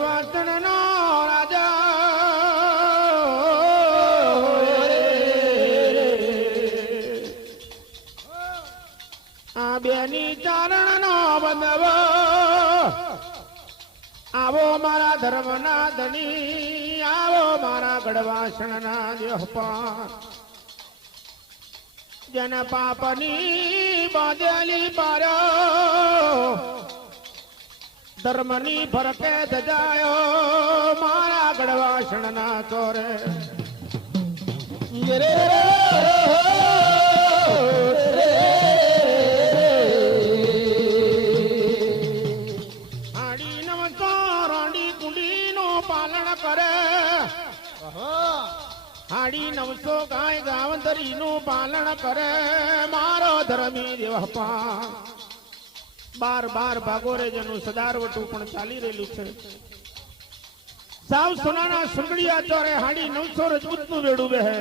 ગઢવાસણ નો રાજા આ બેની ચારણ નો બંધવ આવો મારા ધર્મના ધણી આવો મારા ગઢવાસણ ના દેહપાન જન પાપની બાંધેલી પારો ધર્મની ફરકે ધજાયો મારા ગઢવાસણ ના ચોરે હાડી નમતો રોંડી કુંડી નું પાલન કરે હાડી 900 ગાય ગાવંતરી નું પાલન કરે મારો ધર્મી દેવપાન 12 ભાગોરે જેનું સદારવટું પણ ચાલી રહેલું છે સાવ સોનાના સુંગડિયા ચોરે હાડી 900 રજપૂત નું વેડું બેહે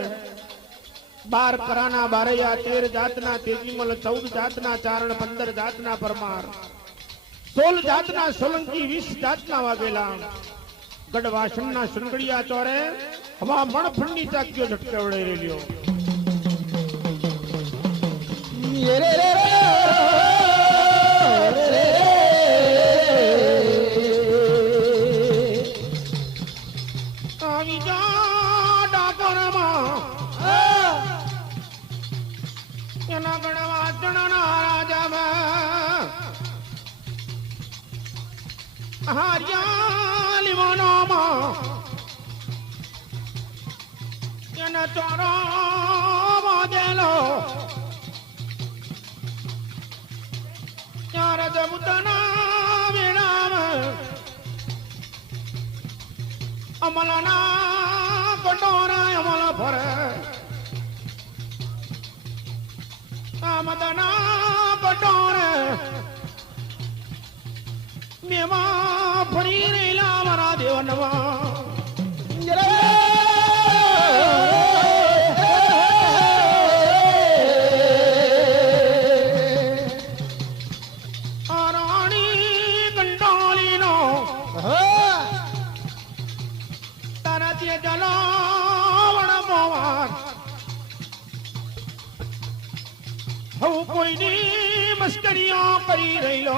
12 કરાના બારૈયા 13 જાતના તેજીમલ 14 જાતના ચારણ 15 જાતના પરમાર 16 જાતના સોલંકી 20 જાતના વાગેલા ગઢવાસણના સુંગડિયા ચોરે હવા મણફળની ચાકીઓ ઝટકે વળે રેલ્યો આવી જા ડાકોરમાં એના ગઢવાસણના રાજામાં હારિયા લીમોનોમાં એના ચોરો મોદેલો ચાર જબુતના વિણામ અમલના કટોરા અમલ ફરે આમદના કટોરે મેમાં ફરી રહેલા મારા દેવનવા કોઈની મસ્કરીઓ કરી રહેલો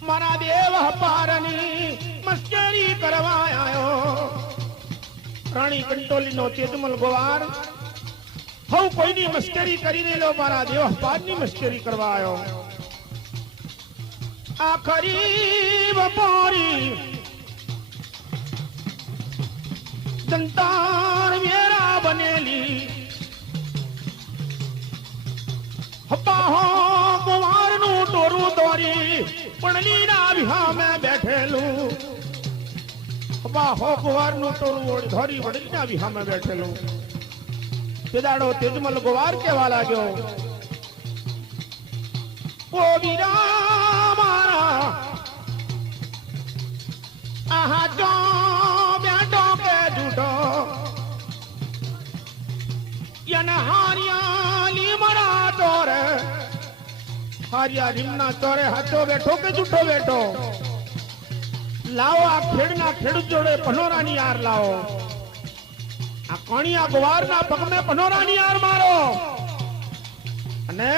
મારા દેવ પારની મસ્કરી કરવા આવ્યો રાણી કંટોલી નો તેજમલ ગોવાર હું કોઈની મસ્કરી કરી રહેલો મારા દેવ પારની મસ્કરી કરવા આવ્યો આખરી બપોરી જનતા મેરા બનેલી બાહો કુંવાર નું ટોરું દોરી પડલી ના વિહા મેં બેઠેલું બાહો કુંવાર નું ટોરું ધોરી વડલી ના વિહા મેં બેઠેલું તેદાડો તેજમલ ગોવાર કેવા લાગ્યો ઓ વીરા મારા આહા જો બેઠો કે જૂઠો યન હારિયા લીમડા ચોરે હારિયા રીમના ચોરે હાથો બેઠો કે જૂઠો બેઠો લાવો આ ખેડના ખેડૂત જોડે પનોરાની યાર લાવો આ કણિયા ગોવારના પગમે પનોરાની યાર મારો અને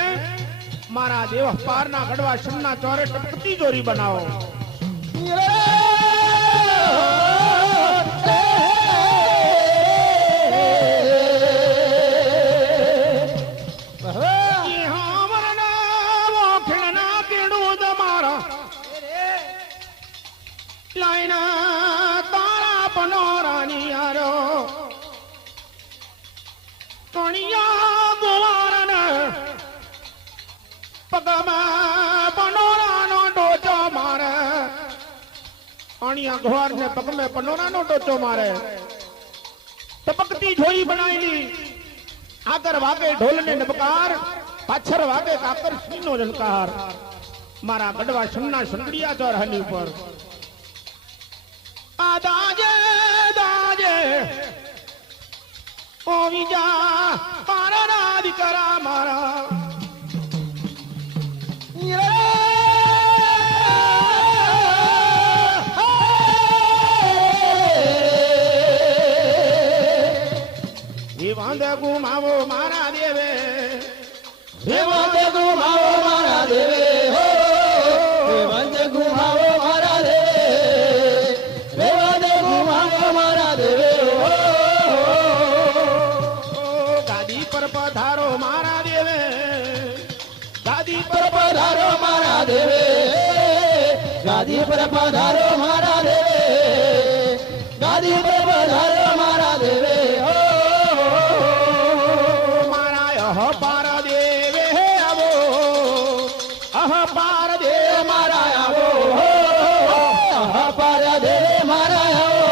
મારા દેવ પારના ગઢવાસણના ચોરે ટપકતી જોરી બનાવો ઘોર ને પગ में પનોરાનો ટોચો મારે ટપકતી જોઈ બનાવેલી આગળ વાગે ઢોલ ને નબકાર પાછળ વાગે કાકર સિંહનો ઝંકાર મારા ગઢવાસણના સંગડિયા ચોર હની ઉપર આ દાજે દાજે ઓ વિજા પારના દીકરા મારા પધારો મારા દેવે ગાદી પર પધારો મારા દેવે મારા અહપાર દેવે આવો અહપાર દેવ મારા આવો અહપાર દેવે મારા આવો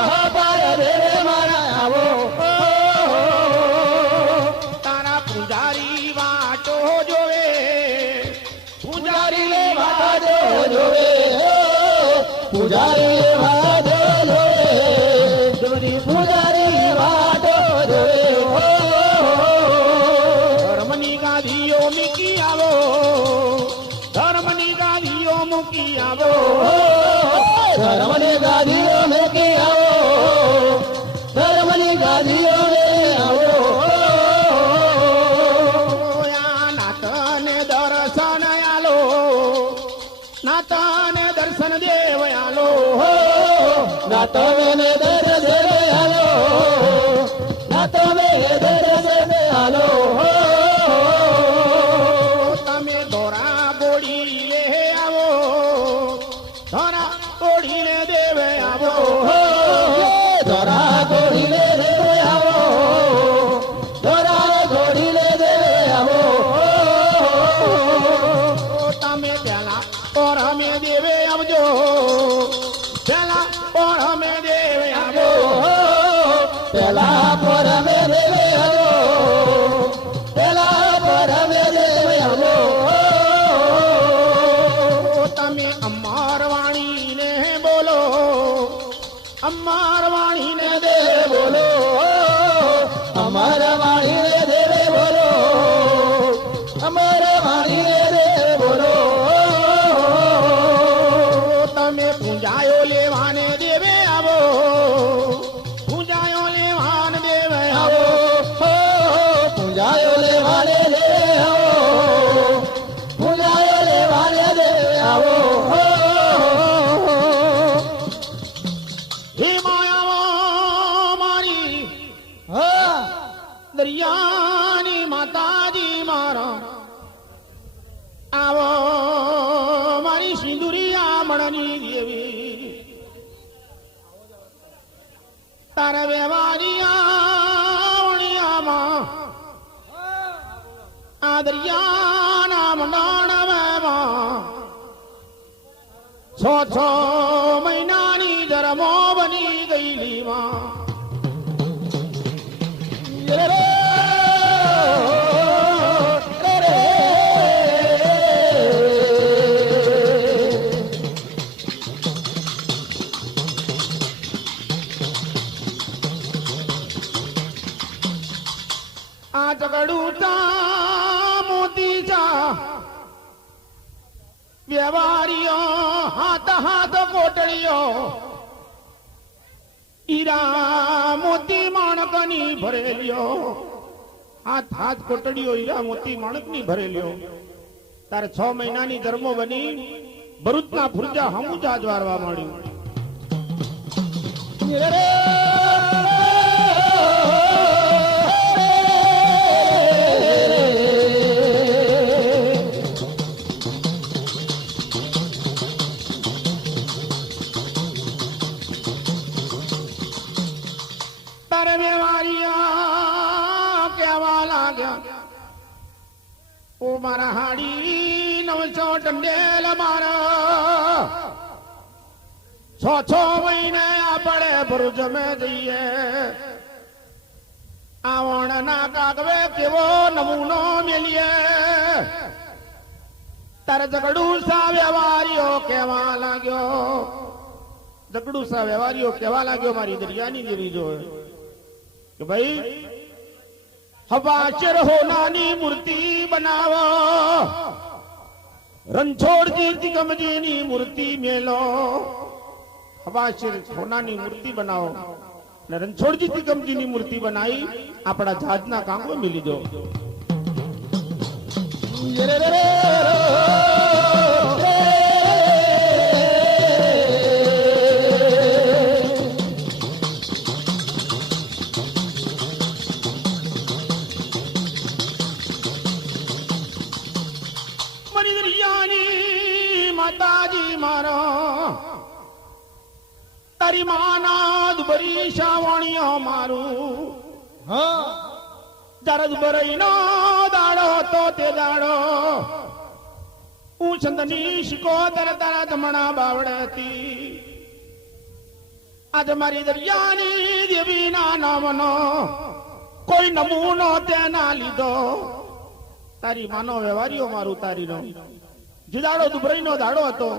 અહપાર દેવે મારા આવો તારા પૂજારી વાટો જોવે પૂજારી પૂજારી વાદો જોવે પૂજારી વાદો જોવે પૂજારી વાદો જોવે ધર્મની ગાદીઓ મૂકી આવો ધર્મની ગાદીઓ મૂકી આવો ધર્મની ગાદીઓ મૂકી આવો ધર્મની ગાદીઓ આવો નાથને દર્શન આલો નાથને દર્શન દેવ આલો ના તમે દર્શન આલો ના તમે દર્શન આલો તમે દોરા બોડી લે આવો દોરા બોડી લે દેવ આવો ધરા ઘોડીલે દેવે આવો ધરા ઘોડીલે દેવે આવો તમે પેલા પર અમે દેવે આવજો પેલા પર અમે દેવે આવો પેલા પર અમે દેવે આવો પેલા પર અમે દેવે આવો તમે અમાર વાણીને બોલો અમાર વાણીને દેવ બોલો અમારા વાણીને દેવે બોલો અમારા વાણીને દેવે બોલો તમે પૂજાયો લેવાને દેવે આવો પૂજાયો લેવાને દેવે આવો પૂજાયો લેવાને દેવે આવો પૂજાયો લેવાને દેવે આવો હે માયાવો મારી દરિયાની માતાજી મારા આવો મારી સિંદુરિયા મણની દેવી તારા વ્યવહારિયામાં આ દરિયાના મંડાણમાં છ મહિનાની જરમો બની ગયેલી માં આ જગડું ચા મોતી ચા વ્યવહારીઓ હાથ હાથ કોટડીઓ હીરા મોતી માણકની ભરેલીઓ હાથ હાથ કોટડીઓ હીરા મોતી માણકની ભરેલીઓ તારે 6 મહિનાની ધર્મો બની ભરૂચના ફુરજા હમુજા જ્વારવા માંડ્યું તારે વ્યવહારિયા કહેવા લાગ્યા ઓ મારા હાડી 900 ટંડેલ મારા 6 મહિને આપણે ભરૂચ મેં જઈએ આવણ ના કાગવે કેવો નમૂનો મેલીએ તારે ઝઘડું સા વ્યવહારીઓ કહેવા લાગ્યો ઝઘડું સા વ્યવહારીઓ કહેવા લાગ્યો મારી દરિયાની દેવી જો કે ભાઈ હવાચર હોનાની મૂર્તિ બનાવો રણછોડજી દિગમજીની મૂર્તિ મેલો હવાચર હોનાની મૂર્તિ બનાવો ને રણછોડજી દિગમજીની મૂર્તિ બનાવી આપણા જહાજના કાંગો મિલી દો માતાજી તારી માના દુબરી શાવણીઓ મારું હા દરદ બરઈનો દાડો તો તે દાડો હું ચંદની શિકોતર તારા જમણા બાવડેથી આજ મારી દરિયાની દેવીના નામનો કોઈ નમૂનો તેના લીધો તારી માનો વ્યવહારીઓ મારું તારીનો જે દાડો દુબરીનો દાડો હતો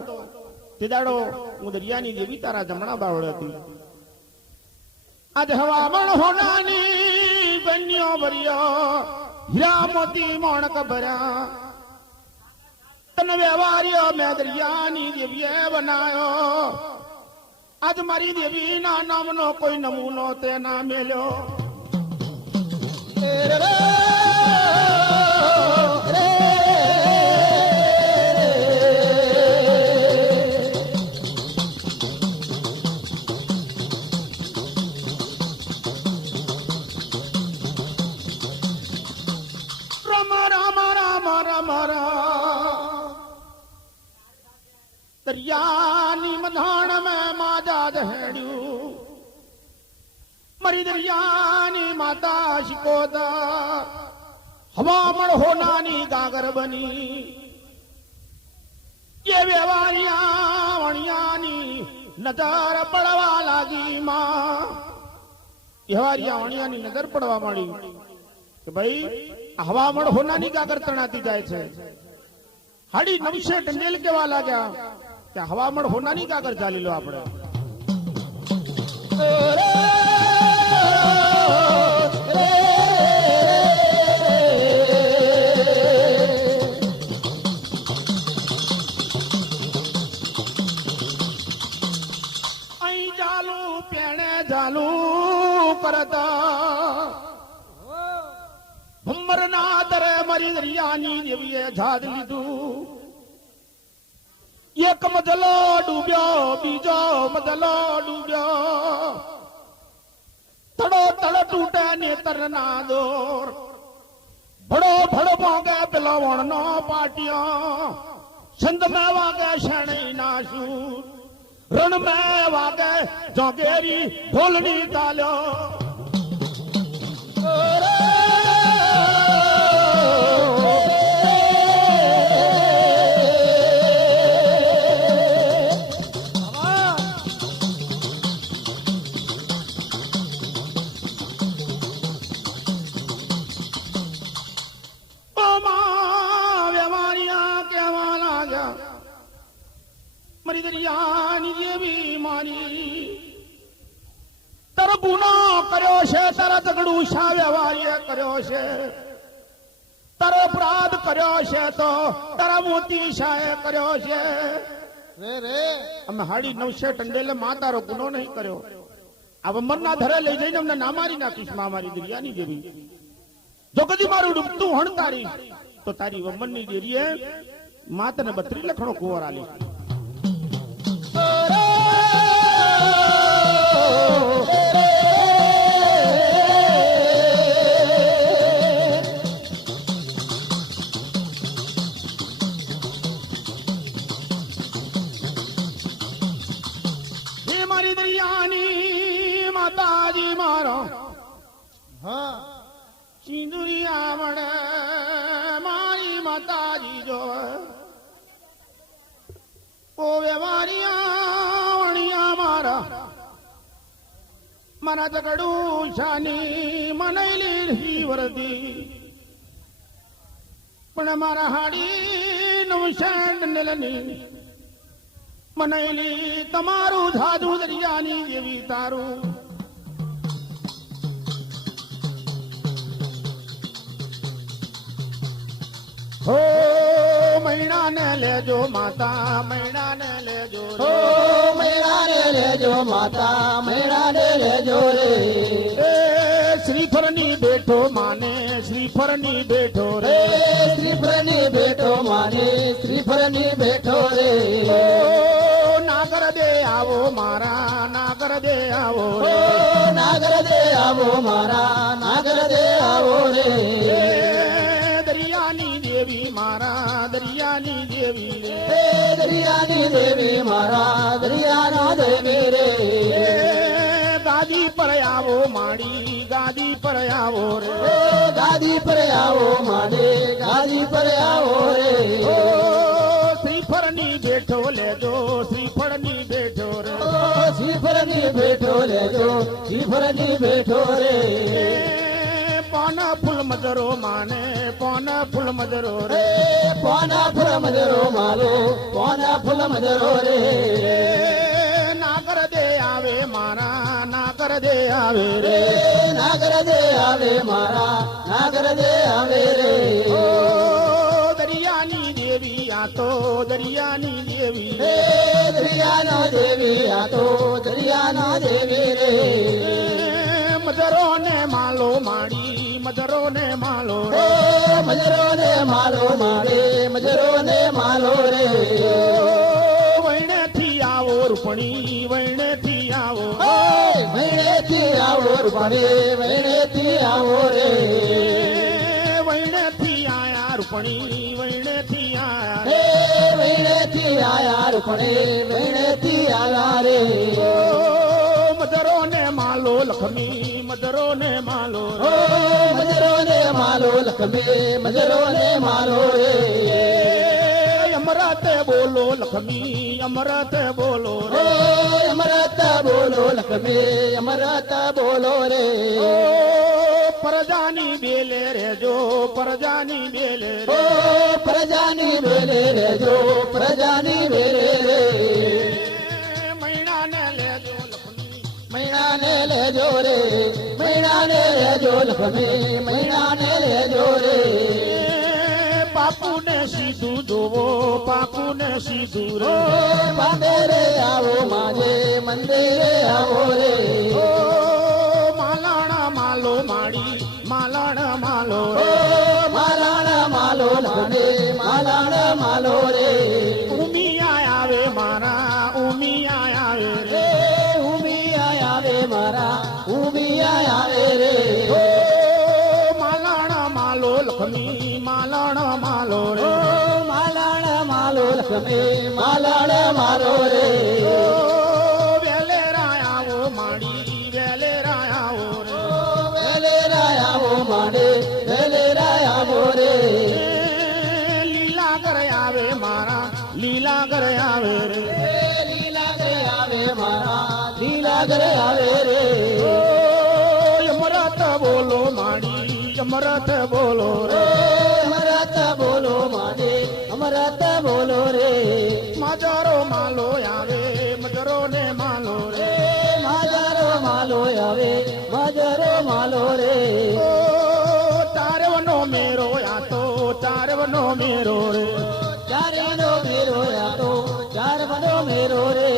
તે દાડો હું દરિયાની દેવી તારા જમણા બાવડેથી આજ હવામણ હોનાની બન્યો ભર્યો હીરા મોતી મોણક ભર્યા તન વ્યવહાર્યો મેં દરિયાની દેવીએ બનાયો આજ મારી દેવીના નામનો કોઈ નમૂનો તે ના મેલ્યો દરિયાની મધાણ મેં માજા દહેડ્યું મારી દરિયાની માતા શિકોતર હવામણ હોનાની ગાગર બની એ વ્યવહારિયા વણિયાની નજર પડવા લાગી માં વ્યવહારિયા વણિયાની નજર પડવા માંડી કે ભાઈ હવામણ હોનાની ગાગર તણાતી જાય છે હાડી નવશે ટંડેલ કેવા લાગ્યા કે હવામણ હોનાની કાગર ચાલી લો આપણે અહીં ચાલુ પેણે ચાલુ કરતા ભમર ના દરે મારી દરિયાની દેવીએ ઝાદ લીધું એક મજલો ડૂબ્યો બીજો મજલો ડૂબ્યો તડો તડ તૂટે નેતર ના દોર ભડો ભડો ભાગે પેલો વણનો પાટિયો છંદ મેં વાગે શેણી ના સૂર રણ મેં વાગે જોગેરી ઢોલની તાલ્યો મારી દરિયાની દેવી મારી તારો ગુનો કર્યો છે તારા ઝઘડું શા વ્યવહારીએ કર્યો છે તારો અપરાધ કર્યો છે તો તારા મોતી શાએ કર્યો છે રે અમે હાડી નવશે ટંડેલે માં તારો ગુનો નહીં કર્યો આ વમરના ધરે લઈ જઈને અમને ના મારી નાખીશ માં મારી દરિયાની દેવી જો કદી મારું ડૂબતું હણતારી તો તારી વમનની દેવીએ માતને 32 લખણો કુંવર આલી મારી દરિયાની માતાજી મારો હા સિંદુરિયા મળે મારી માતાજી જો ઓ વ્યવહારિયા વણિયા મારા મારા ઝઘડું શાની મનૈલી વરદી પણ મારા હાડી નવસેન્દ નીલની મનૈલી તમારું ધાધુ દરિયાની જેવી તારું હો મૈણાને લેજો માતા મૈણાને લેજો ઓ મેળાને લેજો માતા મેળાને લેજો રે શ્રીફરની બેઠો માને શ્રીફરની બેઠો રે શ્રીફળની બેઠો માને શ્રીફળની બેઠો રે નાગર દે આવો મારા નાગર દે આવો ઓ નાગર દે આવો મારા નાગર દે આવો રે દરિયાની દેવી મારા દરિયાની દેવી દરિયાની દેવી મારા દરિયાનો દેવી રે આવો રે ગાદી પર આવો માડે ગાદી પર આવો રે શ્રીફળની બેઠો લેજો શ્રીફળની બેઠો રે શ્રીફળની બેઠો લેજો શ્રીફળની બેઠો રે પાના ફૂલ મજરો માને પાના ફૂલ મજરો રે પોના ફૂલ મજરો મારો પોના ફૂલ મજરો રે નાગર દે આવે મારા નાગર દે આવે રે નાગર દે આવે મારા નાગર દે આવે રે દરિયાની દેવી આ તો દરિયાની દેવી રે દરિયાના દેવી આ તો દરિયાના દેવી રે મજરો ને માલો માડી મજરો ને માલો રે મજરો ને માલો મારે મજરો ને માલો રે વૈણે થી આવો રૂપણી વૈણે થી આવો વૈણેથી આવો રૂપારે વૈણેથી આવો રે વૈણે થી આયા રૂપણી વૈણે થી આયા હે વૈણેથી આયા રૂપણે વૈણેથી આયા રે મજરો ને માલો લખમી મજરો ને માલો ઓ મજરો ને માલો લખમે મજરો ને માલો રે અમરત બોલો લખમી અમરત બોલો ઓ રે અમરત બોલો લખમે અમરત બોલો રે પરજાની બેલે રેજો પરજાની બેલે ઓ પ્રજાની વેલે રેજો પ્રજાની વેલે રે મૈણાને લેજો લખમી મૈણાને લેજો રે મૈણાને લેજો લખમે મૈણાને લેજો રે પાપુને સીધું જોવો પાપુને સીધું ઓ રે મંદિરે આવો માજે મંદિરે આવો રે માલાણા માલો માડી માલાણા માલો ઓ રે માલાણા માલો લખને માલાણા માલો રે ઉમિયા આવે મારા ઉમિયા આવે રે રે ઉમિયા આવે મારા ઉમિયા આવે રે માલાણા માલો લખમી માલાણા માલો રે ઓ માલાણા માલો લખમે માલાણા માલો રે વેલેરા આવો માડી વેલેરા આવો રે વેલે રાયાવો માડે વેલે રાયાવો રે લીલા કરે આવે મારા લીલા કરે આવે રે લીલા કરે આવે મારા લીલા કરે આવે રે અમરત બોલો માડી અમરત બોલો રે અમરત બોલો માડે અમરત બોલો રે મજરો માલો આવે મજરો ને માલો રે માજરો માલો આવે માજરો માલો રે તારવનો મેરો આ તો તારવનો મેરો રે ચારનો મેરો આતો ચારનો મેરો રે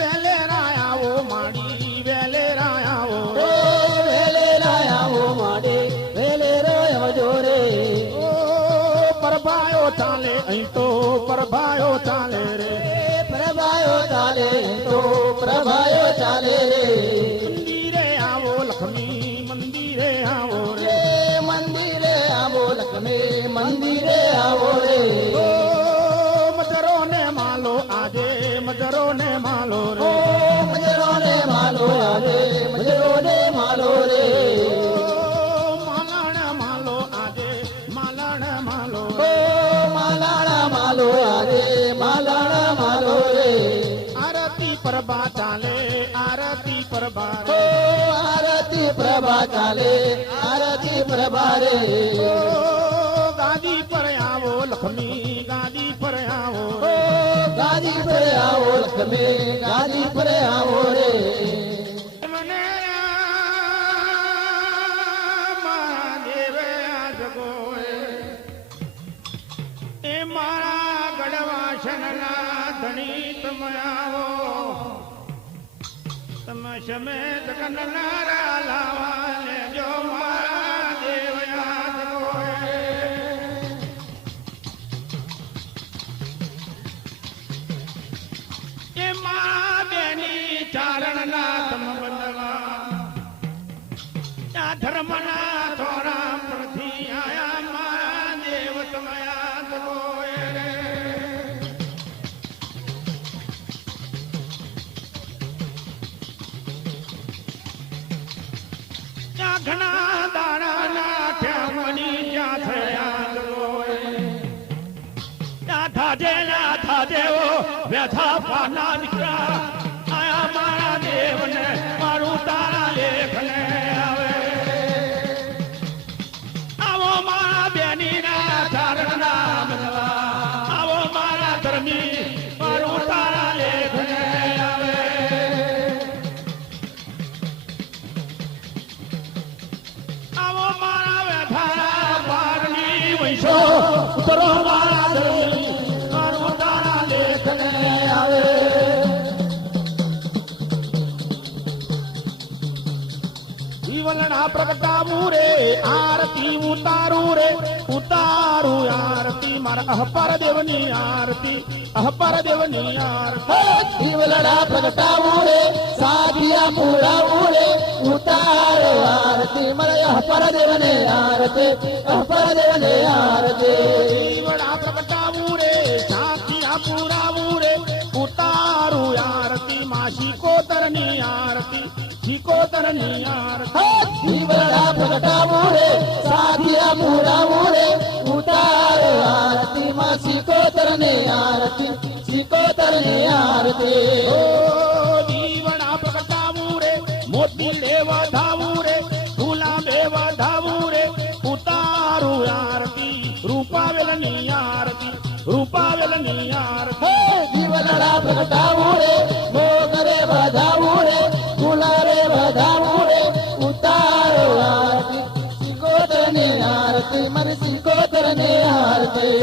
વેલેરા આવો માડી વેલેરા આવો ઓ વેલે રાયાવો માડે વેલે રાયાવો રે પરભાયો ચાલે અહીં તો પરભાયો ચાલે રે પ્રભાયો ચાલે તો પ્રભાયો ચાલે રે મંદિરે આવો લક્ષ્મી મંદિરે આવો રે રે મંદિરે આવો લક્ષ્મે મંદિરે આવો રે મજરો ને માલો આજે મજરો ને માલો ઓ રે મજરો ને માલો આવે મજરો ને માલો રે માલાણ માલો આજે માલાણ માલો ઓ માલાણા માલો આવે માલાણા માલો રે આરતી પ્રભા ચાલે આરતી પ્રભા ઓ રે આરતી પ્રભા ચાલે આરતી પ્રભા રે ગાદી પર આવો લક્ષ્મી ગાદી પર આવો ઓ ગાદી પર આવો લક્ષ્મે ગાદી પર આવો રે મને મહાદેવ જગોએ એ મારા ગઢવાસનના ધણી તમે આવો તમે સમેત કનનારા લાવા લેજો મારા દેવ યાદ ગોએ એ મારા બેની ચારણના તમ બંધવા આ ધર્મના થોરા પરથી આયા મારા દેવ તમે યાદ ગોએ ઘણા દાણાના ઠેમણી જ્યાં થયા ત્યાં થાજે ઓ વ્યથા પાના દીકરા આયા મારા દેવને મારું તારા લેખને આવે આવો મારા બેનીના ચારણના બનવા આવો મારા ધર્મી મારું તારા લેખને આવે આવો મારા વ્યથા પારની વૈશો ઉતરો મારા ધર્મી મારું તારા લેખને આવે જીવનના પ્રગટાવું રે આરતી ઉતારું રે ઉતારું આરતી મારા અહપર દેવની આરતી જીવલડા પ્રગટાવું રે સાધિયા પુરાવું રે ઉતારો આરતી મારા અહપર દેવને આરતી જીવડા પ્રગટાવું રે સાખિયા પુરાવું રે ઉતારું આરતી માસી કોતરની આરતી જીવલડા પ્રગટાવું રે સાધિયા પુરાવું રે ઉતારો આરતી માં સિકોતરને આરતી ઓ જીવડા પ્રગટાવું રે મોતી લેવા ધાવું રે ફૂલા બેવા ધાવું રે ઉતારું આરતી રૂપાવેલની આરતી જીવલડા પ્રગટાવું રે મોગરે વધાવું રે ગુલારે વધાવું રે ઉતારો આરતી સિકોતરને આરતી મને સિકોતરને આરતી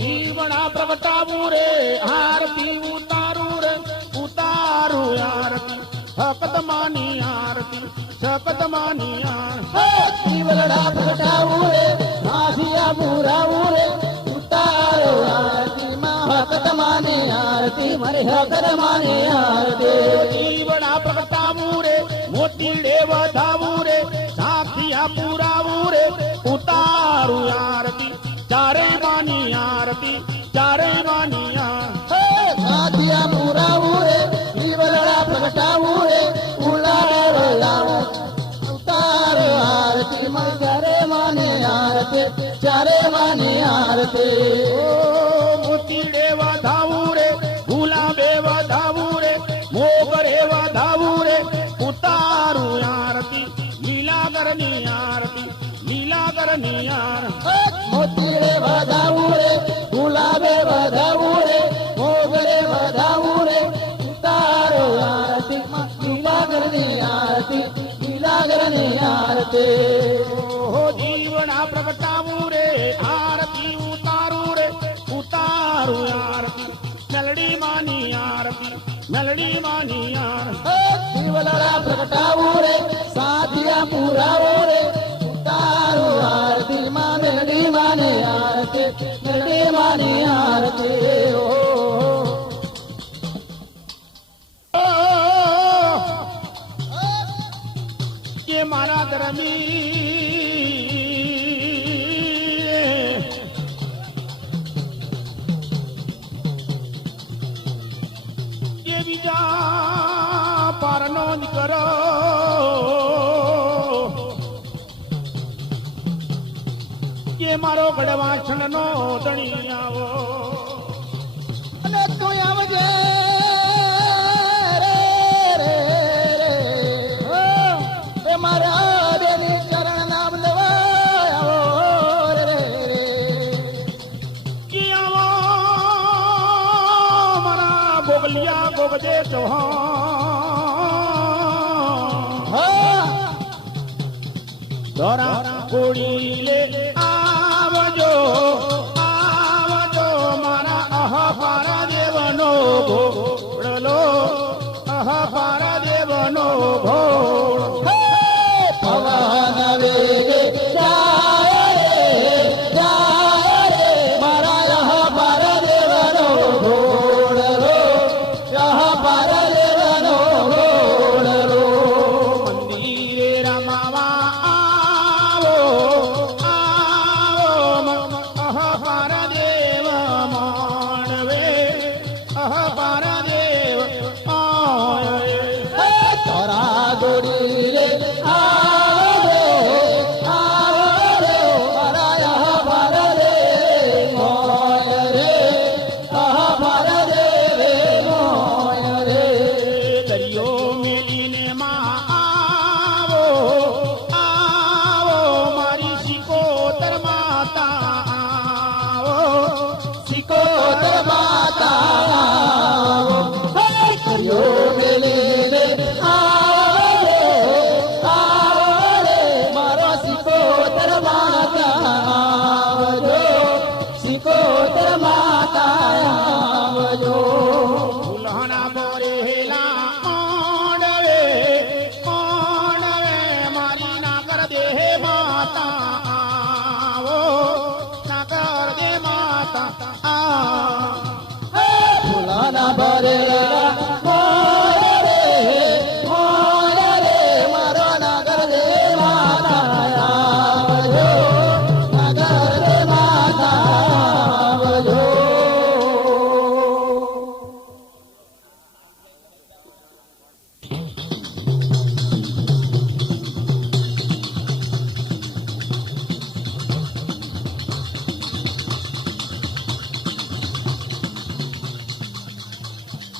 જીવડા પ્રગટાવું રે આરતી ઉતારું રે ઉતારું આરતી શકતમાની આરતી જીવલડા પ્રગટાવું રે સાધિયા પુરાવું રે ઉતારો આરતી માં હકતમાની આરતી મારે હકતમાની આરતી જીવડા પ્રગટાવું રે મોતી લેવા ધાવું રે સાખિયા પુરાવું રે ઉતારું આરતી ચારે માની આરતી સાધિયા પુરાવું રે જીવલડા પ્રગટાવું રે ઉલારે લાવું ઉતારો આરતી માં ચારે માને આરતી ઓ મોતી લેવા ધાવું રે ભૂલા બેવા ધાવું રે મોગરે ધાવું રે ઉતારું આરતી લીલાગરની આરતી મોતી રે વધાવું રે ગુલાબે વધાવું રે મોગલે વધાવું રે ઉતારો આરતી માં લીલાગરની આરતી ઓ જીવડા પ્રગટાવું રે આરતી ઉતારું રે ઉતારું આરતી મેલડી માની આરતી જીવલડા પ્રગટાવું રે સાધિયા પુરાવો રે ઉતારો આરતી માં મેલડી માને આરતી ઓ કે મારા ધર્મી કે બીજા પારનો કરો કે મારો ગડવાછણનો ધણી આવો અને તું આવજે મારા દેવી ચરણ નામ લેવાયો રે કે આવો મારા ગોગલિયા ગોગજે ચૌહાણ દોરા કોડી લે આવજો મારા અહપારા દેવનો ઘોડલો અહપારા દેવનો ઘોડો પવન વેગે જાય રે મારા પર દેવનો ઘોડલો પર દેવનો ઘોડલો મંદિરે રમાવા આવો અહપારા દેવ માણવે અહપારા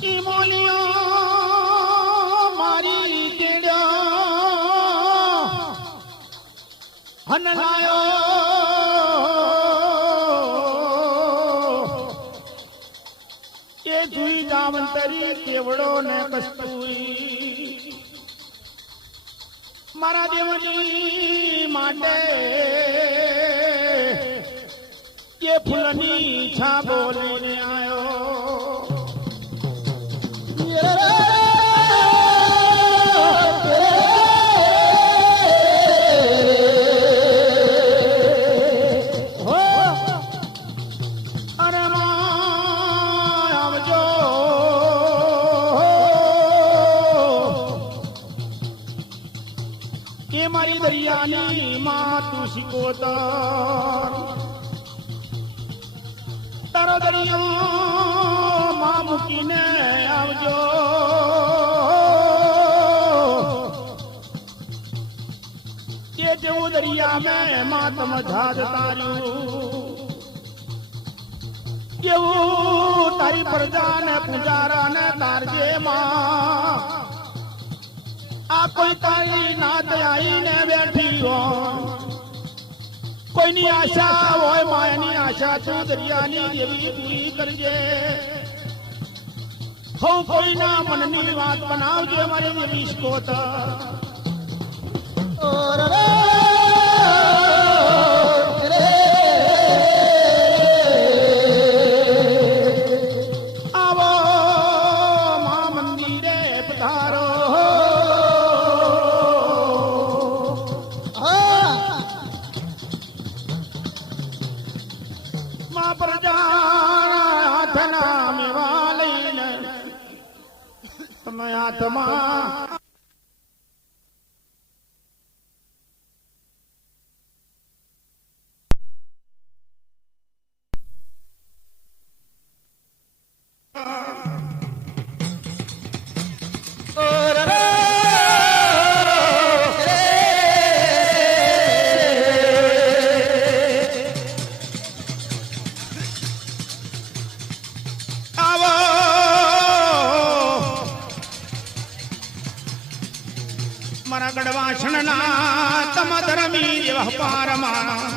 ઈ મોલિયો મારી તેડ્યો હનલાયો એ જુઈ જામંતરી કેવડો ને કસ્તુરી મારા દેવની માટે ये फुलनी छा बोलने आयो अरे आवजो ये मारी दरियानी मां तू शिकोता તારો દરિયો માં મૂકીને આવજો કે જેવું દરિયા મેં માતમ જહાજ તાર્યું જેવું તારી પ્રજા ને પૂજારા ને તારજે માં આ કોઈ તારી નાત આવીને બેઠી હોય કોઈની આશા હોય માયાની આશા તું દરિયાની દેવી પૂરી કરજે હો કોઈના મનની વાત બનાવજે મારી દેવી સ્કોતા આવો મા મંદિરે પધારો પ્રજા મેવા લઈને તમે હાથમાં મારા ગઢવાસણના તમ ધર્મી દેવ પારમાં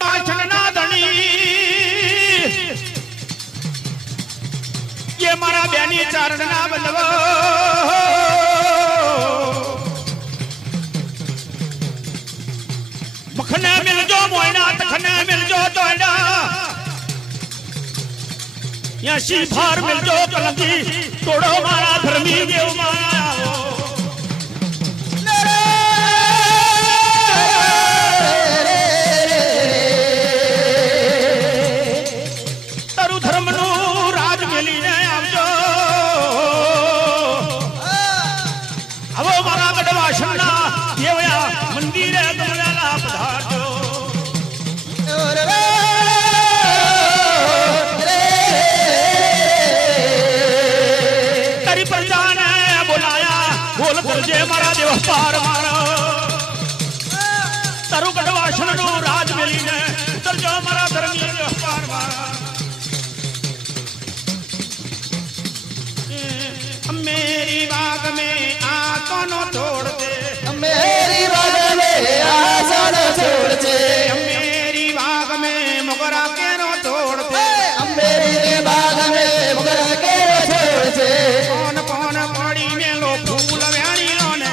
વાસણના ધણી ये મારા બેની ચારણના બલવો મખને મિલજો મોયના તખને મિલજો તોયડા યશી ભાર મિલજો કલંકી તોડો મારા ધર્મી દેવ માયા તારું ધર્મનું રાજ મેલીને આવજો હવે મારા ગઢવાસણના દેવયા મંદિરે ગમરેલા પધારજો બોલ કરજે મારા દેવ પાર મારો તારું ગઢવાસણનું રાજ મેલીને ઉતરજો મારા ધર્મી દેવ પાર મારા मेरी बाग में आंखों नो छोड़ दे मेरी बाग में आंखों नो छोड़ दे मेरी बाग में मोगरा के नो छोड़ दे मेरी बाग में मोगरा के नो छोड़ दे कौन कौन पड़ी में लो फूल व्याणी लोने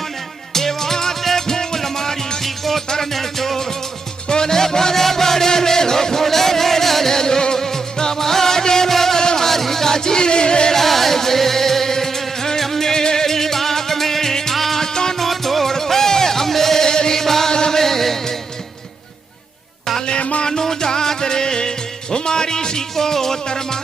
देवा ते फूल मारी सीको तरने चोर कोने कोने पड़ी में लो फूल ले लो टमाटे बगल मारी काची वेड़ाए दे मेरी बाग में आंखों नो छोड़ दे मेरी बाग में ताले मानू जात रे हमारी सीको तरमा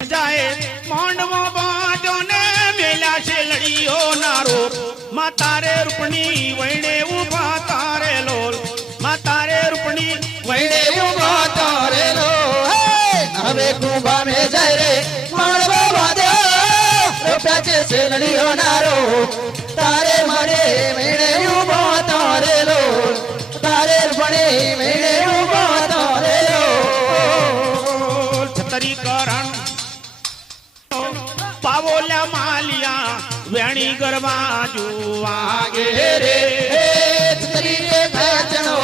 जाए मोंडमो बाजो ने मेला से लड़ियो नारो मा तारे रुपनी वैणे उभा तारे लोल मा तारे रुपनी वैणे उभा तारे लो हमें कुंभा में जाए रे मोंडमो बाजो रुपया से लड़ियो नारो तारे मारे वैणे उभा तारे लो મને મેળે ઉભો હતો રે છતરી કરણ પાવોલ્યા માલિયા વેણી ગરબા જોવા ગે રે છત્રી રે ખેંચણો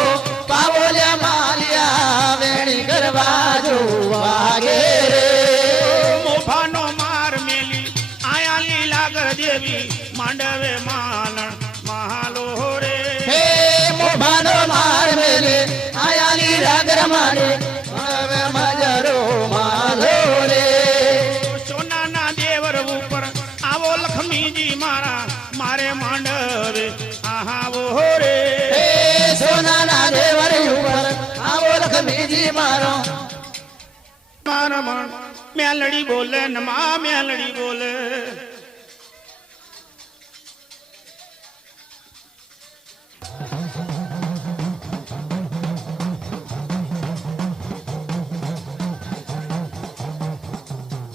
પાવોલ્યા માલિયા વેણી ગરબા જોવા ગે રે મોફાનો માર મેલી આયા લીલાગર દેવી માંડવે માલણ મહાલો રે હે મોભાનો માર મેલે આયાલી રાગર મારે હવે મજરો માલો રે સોનાના દેવર ઉપર આવો લક્ષ્મીજી મારા મારે માંડવે આવો રે હે સોનાના દેવર ઉપર આવો લખમીજી મારો મારા મણ મેલડી બોલે ન મા મેલડી બોલે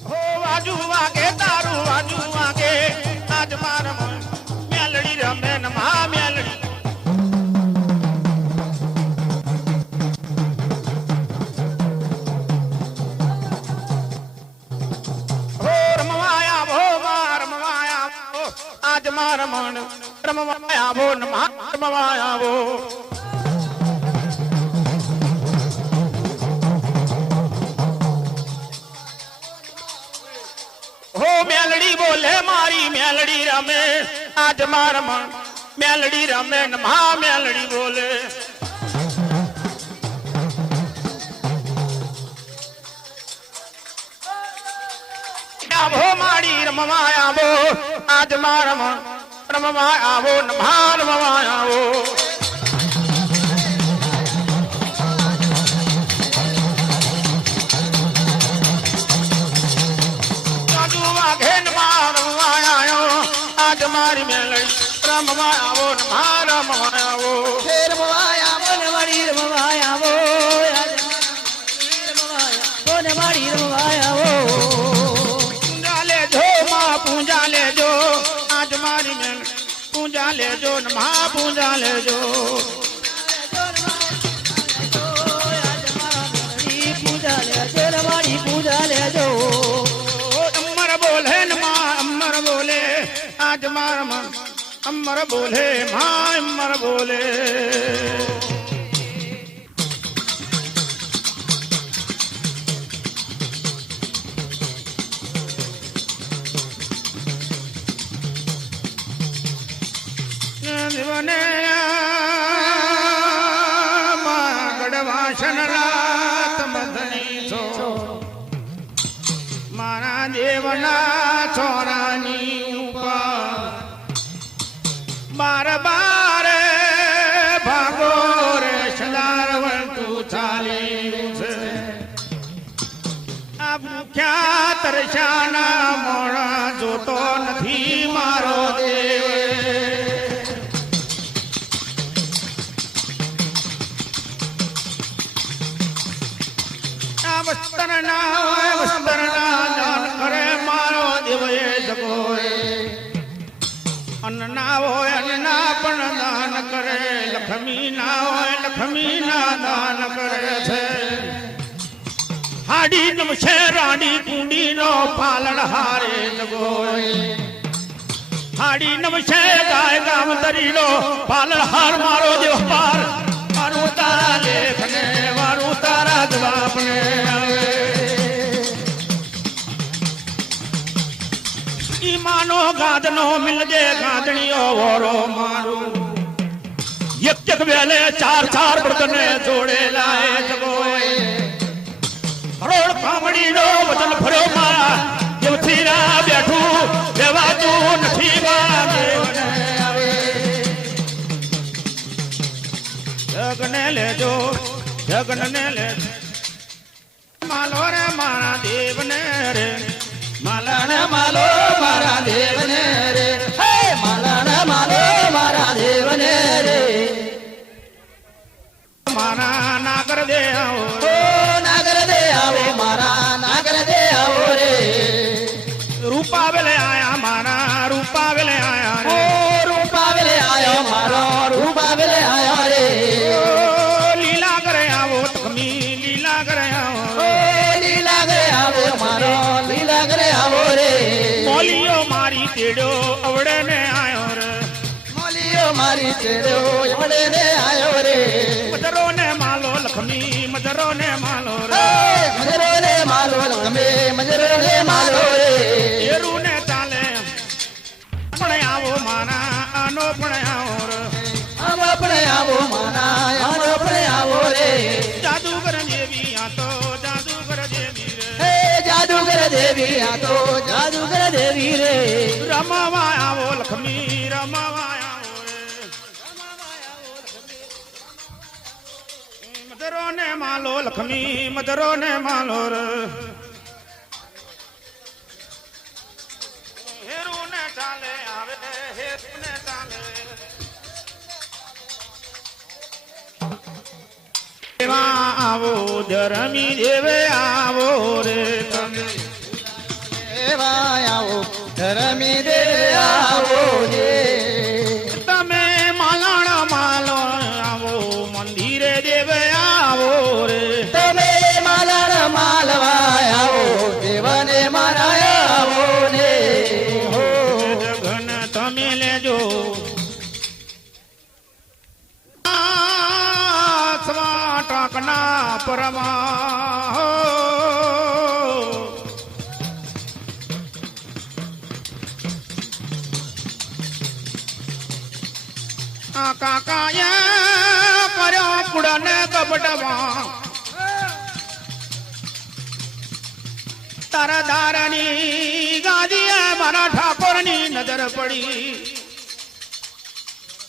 હો વાજુ વાગે તારું વાજુ વાગે આજ મારા મણ મેલડી રમે ન મા મેલડી આજ મારા મન રમવા આવો ન રમવા આવો હો મેલડી બોલે મારી મેલડી રમે આજ મારા મન મેલડી રમે ન મા મેલડી બોલે આવો મારી રમવા આવો આજ મારા મન રમવા આવો ન મા રમવા આવો વાજુ વાગે ન મા રમવા આયો આજ મારી મેલડી રમવા આવો ન મા રમવા આવો ફેર મવાયા મન વાળી રમવાયા વો કોને વાળી રમવાયા વો પૂજા લેજો મા પૂજા લેજો આજ મારી મેલડી પૂજા લેજો ન મા પૂજા લેજો પૂજા લેજો રવાડી પૂજા લેજો અમર બોલે ન મા અમર બોલે આજ મારા મન અમર બોલે મા અમર બોલે જીવને ગઢવાસન રાત મધની છો મારા દેવના છોરાની ઉપર બાર બાર ભાગો રે સદાર વળતું ચાલ્યું છે આ ભૂખ્યા તરસ્યાના મોણા જોતો નથી મારો દેવ વસ્તરના દાન કરે મારો દેવએ જગોએ અન્ન ના હોય અન્ન ના પણ દાન કરે લક્ષ્મી ના હોય લક્ષ્મી ના દાન કરે છે હાડી નમશે રાણી કુંડી નો પાલન હારે જગોએ હાડી નમશે ગાય ગામ તરીનો પાલન હાર મારો દેવ પાર મારું તારા લેખને મારું તારા જવાબને ઈમાનો ગાદનો મિલજે ગાદણીઓ વોરો મારું એક એક વેલે ચાર ચાર બળદને જોડેલા એ જગોએ કરોડ કામડીનો વચન ફર્યો મારા દેવથી રા બેઠું દેવાતું નથી મા દેવને આવે જગને લેજો જગને લેજો માલો રે મારા દેવને રે માલણ માલો મારા દેવને રે હે માલણ માલો મારા દેવને રે મારા નાગર દે આવો ઓ નાગર દે આવો મારા નાગર દે આવો રે રૂપા વેલે આયા મારા રૂપા વેલે આયા રે ઓ રૂપા વેલે આયો મારો રૂપા વેલે આયો રે ઓ એવડે ને આયો રે મોલિયો મારી ચેડ્યો એવડે ને આયો રે મજરો ને માલો લખમી મજરો ને માલો રે મજરો ને માલો ગમે મજરો ને માલો રે એરું ને ચાલે પણ આવો મારા આનો પણ આવો રે આવો પણ આવો મારા આવો પણ આવો રે જાદુગર જેવી આ તો જાદુગર જેવી રે હે જાદુગર દેવી આ તો જાદુગર દેવી રે રમાવા આવો લખમી રમાવા આવો રે મજરો ને માલો લખમી મજરો ને માલો રે હેરું ને ચાલે આવે હેરું ને ચાલે એવા આવો ધરમી દેવે આવો રે તમે એવા આવો ધરમી દે આવો રે તમે માલાણા માલો આવો મંદિરે દેવે આવો રે તમે માલણ માલવા આવો દેવને મારા આવો ને હો જગન તમે લેજો સ્વા ટાકના પરમા કાકાએ કર્યો કુડાને કપટમાં તારા દારાની ગાદીએ મારા ઠાકોરની નજર પડી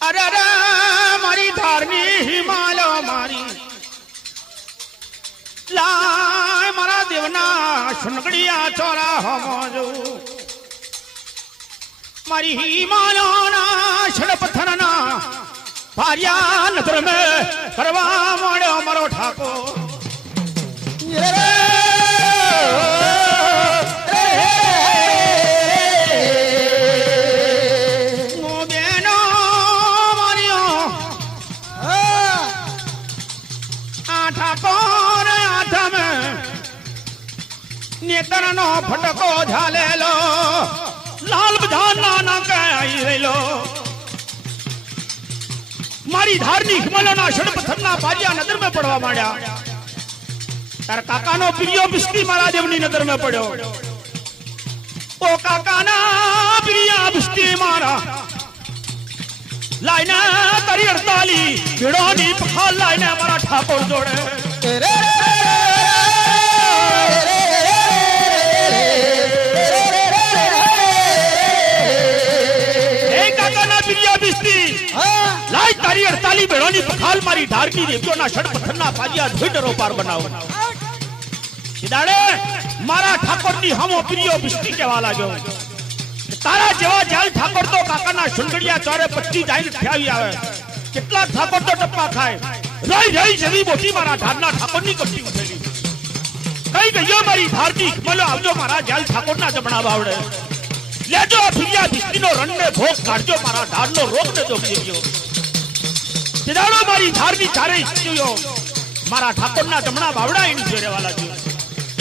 અરે રે મારી ધારની હિમાલય મારી લાય મારા દેવના સુનગડિયા ચોરા હમો જોઉં મારી હિમાલયના ષડપથરના ભાર્યા નજર મેં કરવા માંડ્યો મારો ઠાકોર નેતરનો ફટકો ઝાલેલો લાલ બજારના નાકે આવી રહેલો મારી ધારની હિમાલયના ષડપથરના ભાર્યા નજર મેં પડવા માંડ્યા તારા કાકાનો પ્રિયો બિસ્તી મારા દેવની નજર મેં પડ્યો ઓ કાકાના પ્રિયા બિસ્તી મારા લાઈને તારી 48 ભીડોની પખાલ લાઈને મારા ઠાકોર જોડે લાઈ તારી 48 ભેડોની પખાલ મારી ધારની દેવીઓના ષડપથરના ભાગ્યા ધોઈડરો પાર બનાવો સીધાડે મારા ઠાકોરની હમો પ્રિયો બિસ્તી કહેવા લાગ્યો તારા જેવા જાલ ઠાકોર તો કાકાના સુંદડિયા ચોરે 25 જાઈને ઠ્યાવી આવે કેટલા ઠાકોર તો ટપ્પા ખાય રહી રહી જેવી મોટી મારા ધારના ઠાકોરની કપટી ઉઠેલી કઈ ગયો મારી ધારની બોલો આવજો મારા જાલ ઠાકોરના જમણા બાવડે લેજો ફિરિયા બિસ્તીનો રણને ભોગ કાઢજો મારા ધારનો રોગને જોગી ગયો સીધાડો મારી ધારની ચારે સ્ત્રીઓ મારા ઠાકોરના જમણા બાવડા એની જોડે વાલા જો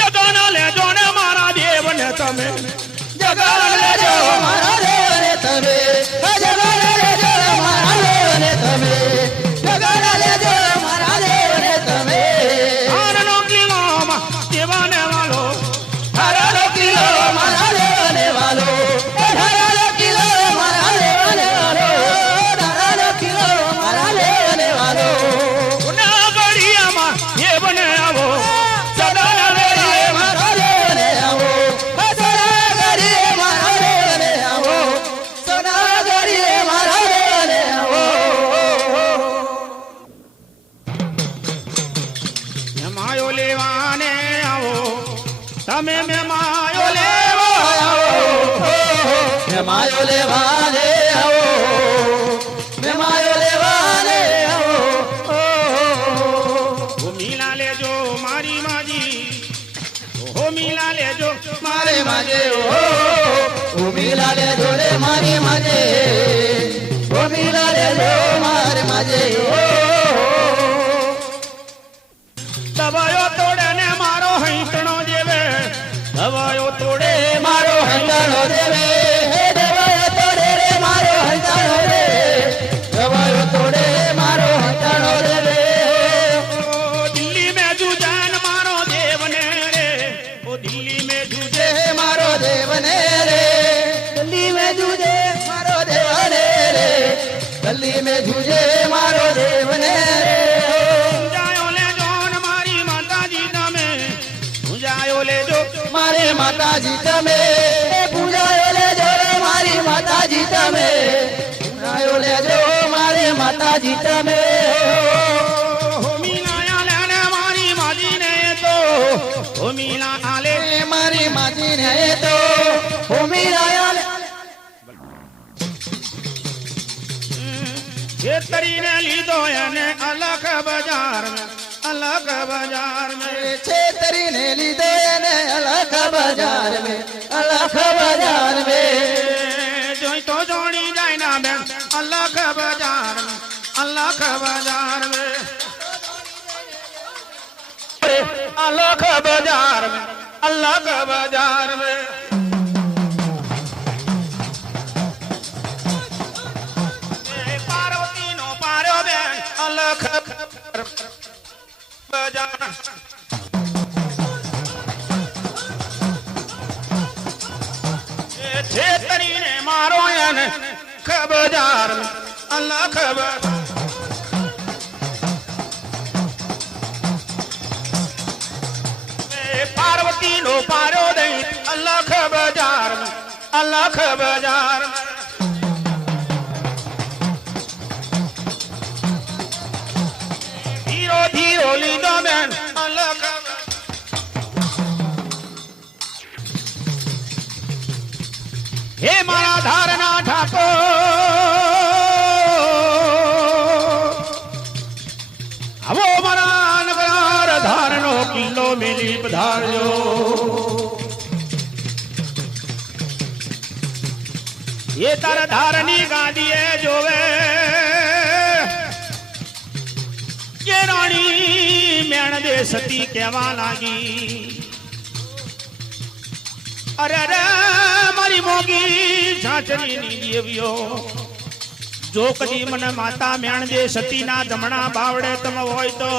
જગના લેજો ને મારા દેવને તમે જગના લેજો મારા દેવને તમે જગના લેજો મારા દેવને તમે જગના લેજો મારા દેવને તમે હારનો કિલોમાં દેવાને વાલો હરનો કિલો મારા દેવને વાલો હરનો કિલો મારા દેવને વાલો હરનો કિલો મારા દેવને વાલો ઉના ગડિયામાં દેવને આવો સદા રે મારા દેવને આવો સદા ગરીએ મારા દેવને આવો સદા ગરીએ મારા દેવને આવો માયો લેવાને આવો તમે મે માયો લેવો માયો લેવાને આવો માયો લેવાને આવો હો મીલા લેજો મારી માજી હો મીલા લેજો મારે માજે ઓ મિલા લે જોડે મારી માજે ઓ મિલા લે જો મારે માજે દવાયો તોડે ને મારો હૈતણો જેવે દવાયો તોડે મારો હંગાણો દેવે હે દેવાય તોડે રે માતાજી તમે પૂજાયો લેજો રે મારી માતાજી તમે પૂજાયો લેજો મારી માતાજી તમે મારી માજીને તો ખેતરીને લીધો એને અલગ બજાર में अलग बाजार में છેતરીને લીધો એને અલગ બજાર में અલગ બજાર में જોઈ તો જોણી જાય ના બેન અલગ બજાર में अलग बाजार में अलग बाजार में अलग बाजार में पार्वती नो पारो बेन अलग बाजार छेतरी ने मारो याने बाजार में अलग पार्वती नो पारो दे अलग बाजार में अलग बाजार में धीरो धीरो लीधो बेन अलग हे मारा धारना ठाको आवो मारा नगर धारनो किलो मिली पधारજો ये तार धारनी गादीए जोवे ये रानी मेण दे सती कहवा लागी अरे रे मारी मोगी झांचरी नी देवियो जो कदी मन माता मेण दे सती ना जमणा बावड़े तम होय तो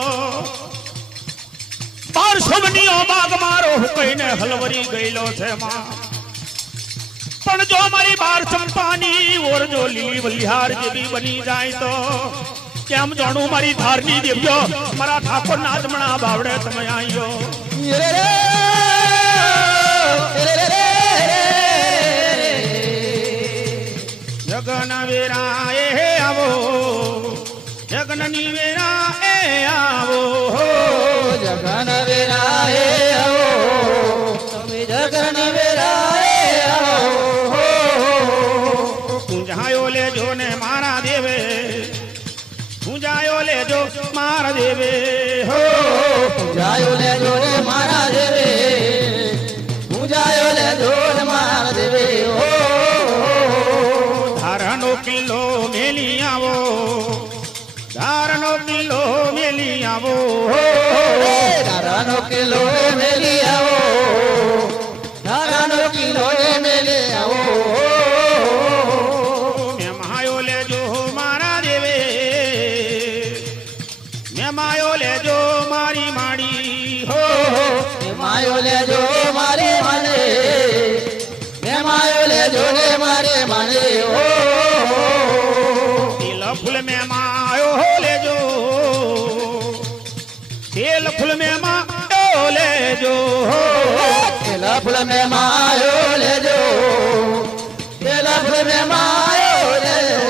बार सुमनियो बाग मारो कईने हलवरी गईलो छे मां पण जो मारी बार चंपानी और जो लीली बलिहार जेवी बनी जाए तो केम जाणू मारी धारनी देवियो मारा ठाकुर ना जमणा बावड़े तम आईयो जगन वीराए आवो जगन वीराए आवो જગન વેરાએ આવો તમે જગન વેરાએ આવો પૂંજાયો લેજો ને મારા દેવે પૂંજાયો લેજો મારા દેવે હો પૂજાયો લેજો રે મારા દેવે પૂજાયો લેજો રે મારા દેવે હો ધારનો કિલ્લો મેલી આવો ધારનો કિલ્લો મેલી આવો ધારાનો કિલો મેલી આવો ધારાનો કિલો મેલી આવો મેં માયો લેજો મારા દેવે મેં માયો લેજો મારી માડી હો માયો લેજો મારે માને મેં માયો લેજો રે મારે માને હો तिल फूल में मायो लेजो तिल फूल में मायो लेजो કેલા ફૂલ મે માયો લેજો કેલા ફૂલ મે માયો લેજો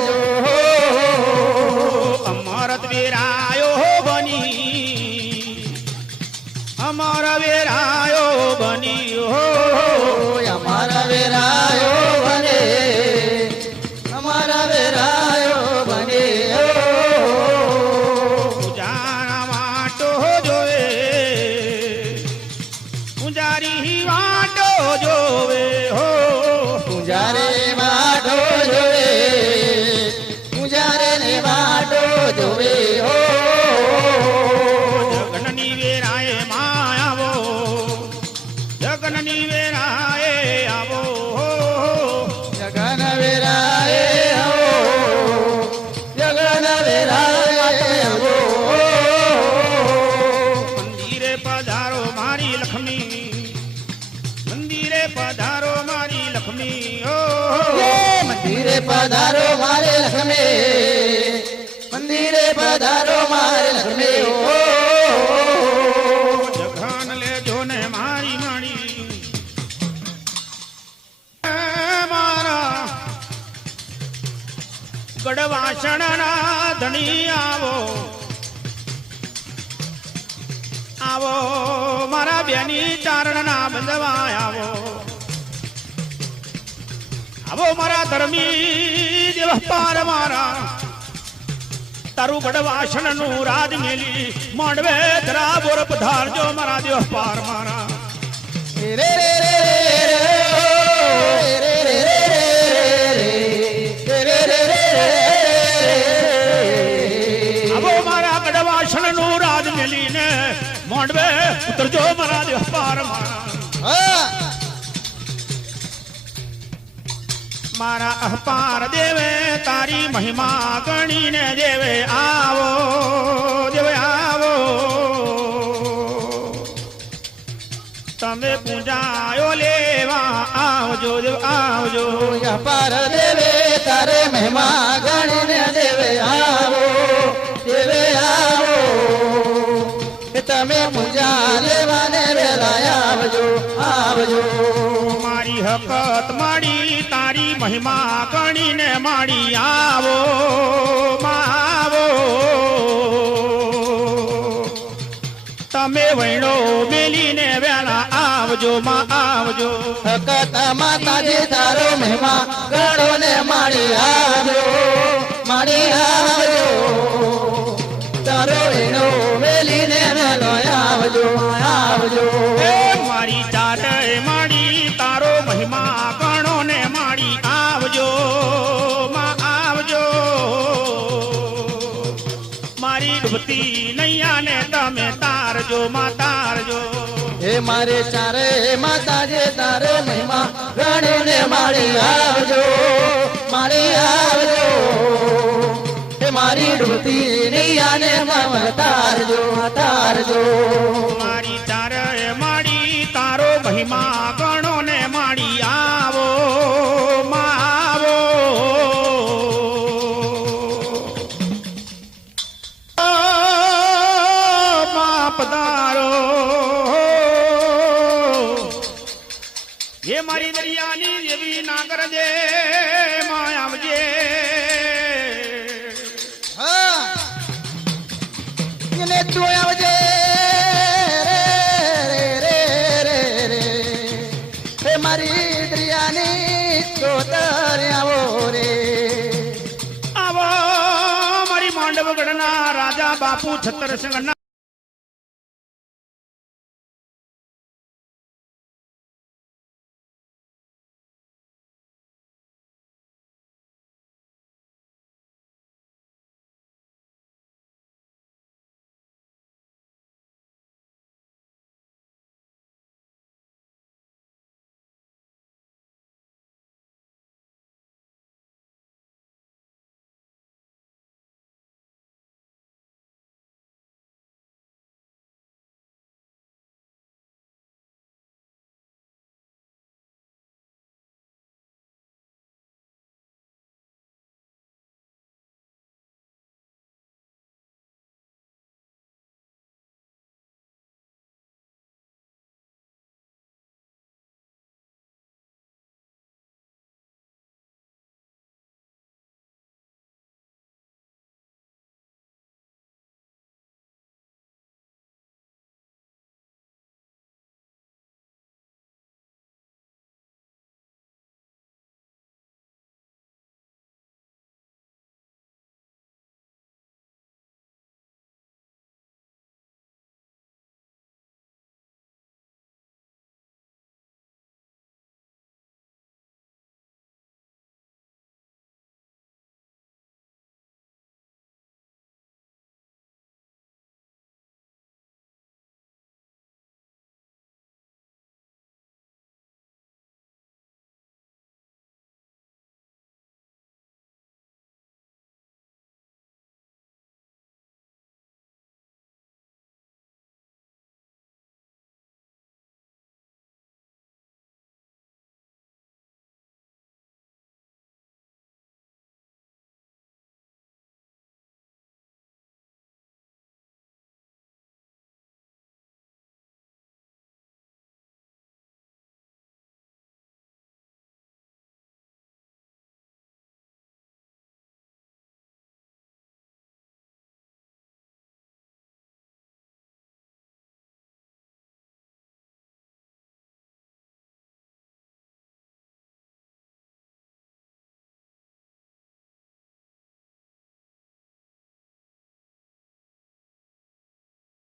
अमरत वीरायो बनी अमर वीरायो बनी हो અમારા વેરાયો બને અમારા વેરાયો બને પૂજારા વાટો જોવે પૂજારી વાટો જોવે હો પૂજારે માટો જોવે પૂજારે ને માટો જોવે હો જગનની વેરાએ માં આવો જગનની વેરાએ આવો જગન વેરાએ આવો જગન વેરાએ આવો ધણી આવો આવો મારા બેની ચારણ ના બંધવા આવો આવો મારા ધર્મી દેવ પાર મારા તારું ગઢવાસણ નું રાજ મેલી માંડવે ધરા બોર પધારજો મારા દેવ પાર મારા રે રે રે આવો મારા ગઢવાસણ નું રાજ મેલીને માંડવે ઉતરજો મારા દેવ પાર મારા મારા અહપાર દેવે તારી મહિમા ગણીને દેવે આવો દેવે આવો તમે પૂજાયો લેવા આવજો દેવ આવજો પાર દેવે તારે મહિમા ગણીને દેવે આવો તમે પૂજા લેવાને વેલા આવજો આવજો મારી હકત માડી તારી મહિમા ગણીને માડી આવો આવો તમે વૈણો મેલીને વેલા આવજો માં આવજો હકત માતાજી તારો મહિમા ગણો ને માડી આવજો તારો એનો વેલીને વેલો આવજો આવજો એ મારી ચારે માડી તારો મહિમા ગણો ને માડી આવજો માં આવજો મારી ડૂબતી નૈયા ને તમે તારજો માં તારજો હે મારે ચારે માતાજે તારે મહિમા ગણીને મારી આવજો હે મારી ડૂબતી નૈયાને તમે તારજો મારી ચારે માડી તારો મહિમા ગણો ને માડી આવો માં આવો માં પધારો એ મારી દરિયાની દેવી ના કરજે માં આવજે એને તું આવજે રે મારી દરિયાની તોતર આવો રે આવો મારી માંડવગઢના રાજા બાપુ છત્તરસિંહ